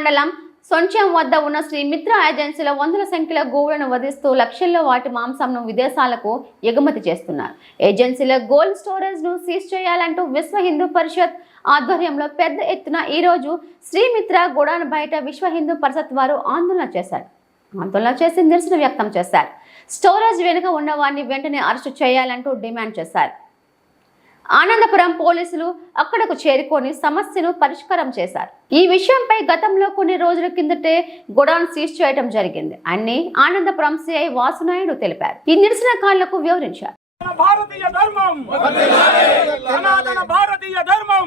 మండలం సొంచెం వద్ద ఉన్న శ్రీ మిత్ర ఏజెన్సీలో వందల సంఖ్యలో గోవులను వధిస్తూ లక్షల్లో వాటి మాంసంను విదేశాలకు ఎగుమతి చేస్తున్నారు. ఏజెన్సీలో కోల్డ్ స్టోరేజ్ ను సీజ్ చేయాలంటూ విశ్వ హిందూ పరిషత్ ఆధ్వర్యంలో పెద్ద ఎత్తున ఈ రోజు శ్రీ మిత్ర గోడౌన్ బయట విశ్వ హిందూ పరిషత్ వారు ఆందోళన చేసి నిరసన వ్యక్తం చేశారు. స్టోరేజ్ వెనుక ఉన్న వారిని వెంటనే అరెస్టు చేయాలంటూ డిమాండ్ చేశారు. ఆనందపురం పోలీసులు అక్కడకు చేరుకొని సమస్యను పరిష్కారం చేశారు. ఈ విషయంపై గతంలో కొన్ని రోజుల కిందటే గోడౌన్ సీజ్ చేయడం జరిగింది అని ఆనందపురం సిఐ వాసునాయుడు తెలిపారు. ఈ నిరసనకారులకు వివరించారు. భారతీయ ధర్మం సనాతన భారతీయ ధర్మం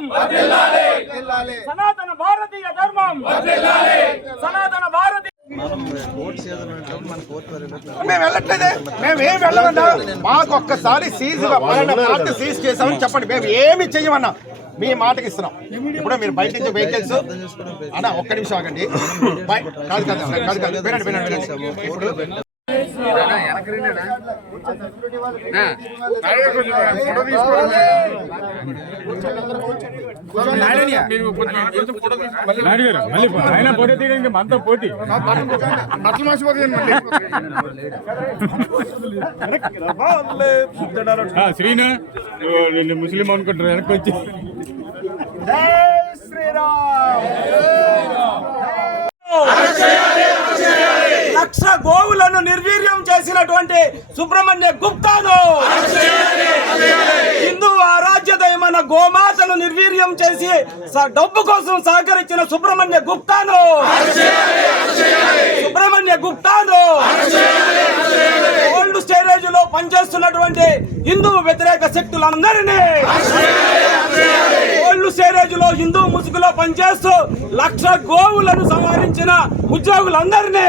సనాతన భారతీయ ధర్మం సనాతన భారతీయ మేము వెళ్ళట్లేదే, మేము ఏం వెళ్ళమన్నా మాకు ఒక్కసారి సీజ్ చేసామని చెప్పండి. మేము ఏమి చెయ్యమన్నా మీ మాటకి ఇస్తున్నాం. ఇప్పుడు మీరు బయట నుంచి వెహికల్స్ అన్న ఒక్క నిమిషం ఆగండి. పోటీ తీయడానికి మనతో పోటీ శ్రీనా ముస్లిం అనుకుంటారు వెనక్కి వచ్చి లక్ష గోవులను నిర్వీర్యం చేసినటువంటి సుబ్రహ్మణ్య గుప్తాను, హిందూ ఆరాధ్యదైన గోమాతను నిర్వీర్యం చేసి డబ్బు కోసం సహకరించిన సుబ్రహ్మణ్య గుప్తాను కోల్డ్ స్టోరేజ్ లో పనిచేస్తున్నటువంటి హిందూ వ్యతిరేక శక్తులందరినీ, కోల్డ్ స్టోరేజ్ లో హిందూ ముసుగులో పనిచేస్తూ లక్ష గోవులను సంహరించిన ఉద్యోగులందరినీ